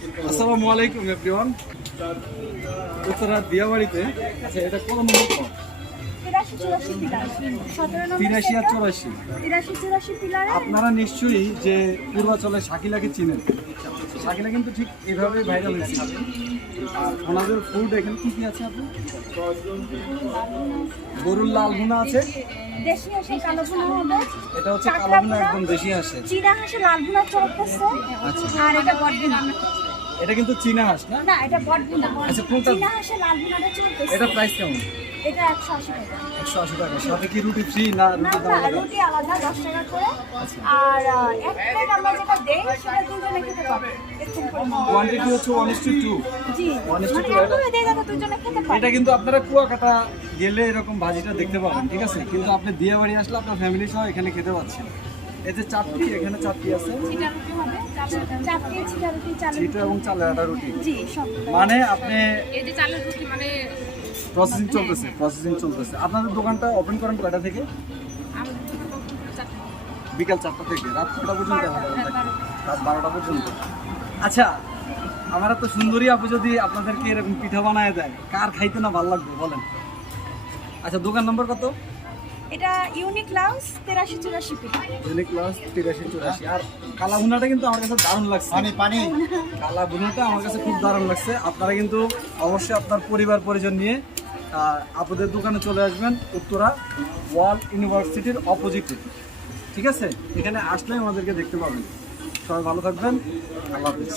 আসসালামু আলাইকুম এভরিওয়ান। উত্তরা দিয়াবাড়িতে। আচ্ছা, এটা কোন নম্বর প্লট? 83 আর 84। আপনারা নিশ্চয়ই যে পূর্বাচলে শাকিলাকে চিনেন। শাকিলা কিন্তু ঠিক এভাবে ভাইরাল হয়েছে। আর ওনাদের ফুড এখানে কি কি আছে? আপনি গরুর লাল ভুনা আছে, দেশি হাঁসের কালো ভুনা হবে, এটা হচ্ছে কালো ভুনা, একদম দেশি হাঁসের। চীনা হাঁসের লাল ভুনা চলতেছে। আচ্ছা, আর এটা বট ভুনা। এটা কিন্তু চীনা হাঁস না? না, এটা বট ভুনা। আচ্ছা, কোনটা? চীনা হাঁসের লাল ভুনাটা চলতেছে। এটা প্রাইস কেমন? এটা 180 টাকা। 180 টাকা। সাথে কি রুটি ফ্রি না না, রুটি দাম? রুটি আলাদা 10 টাকা করে। আর এক প্লেট আমরা যেটা দেই সেটা দুজনে খেতে পারবে। এরকম করে। কোয়ান্টিটি হচ্ছে 1:2। জি, 1:2 মানে একভাবে দেই যাতে দুজনে খেতে পারে। এটা কিন্তু আপনারা কুয়াকাটা গেলে এরকম ভাজিটা দেখতে পাবেন, ঠিক আছে? কিন্তু আপনি দিয়াবাড়ি আসলে আপনার ফ্যামিলি সহ এখানে খেতে পাচ্ছেন। এই যে চাটনি, এখানে চাটনি আছে, চিটা রুটি হবে, চাটনি, চিটা রুটি, চালের চিটা এবং চালের আটা রুটি। জি, সব। মানে আপনি এই যে চালের রুটি মানে প্রসেসিং চলতেছে। আপনাদের দোকানটা ওপেন করেন কয়টা থেকে? বিকাল 4টা থেকে রাত কটা পর্যন্ত? রাত 12টা পর্যন্ত। আচ্ছা, আমার তো সুন্দরী আপু যদি আপনাদেরকে এরকম পিঠা বানায় দেয়, কার খাইতে না ভালো লাগবে বলেন? আচ্ছা, দোকান নম্বর কত? এটা ইউনিক লাউন্স 83-84 ফিট। ইউনিক লাউন্স 83-84। আর কালা ভুনাটা কিন্তু আমার কাছে দারুণ লাগছে। কালা ভুনাটা আমার কাছে খুব দারুণ লাগছে। আপনারা কিন্তু অবশ্যই আপনার পরিবার পরিজন নিয়ে আপনাদের দোকানে চলে আসবেন, উত্তরা ওয়ার্ল্ড ইউনিভার্সিটির অপোজিটে, ঠিক আছে? এখানে আসলে আমাদেরকে দেখতে পাবেন। সবাই ভালো থাকবেন, আল্লাহ হাফেজ।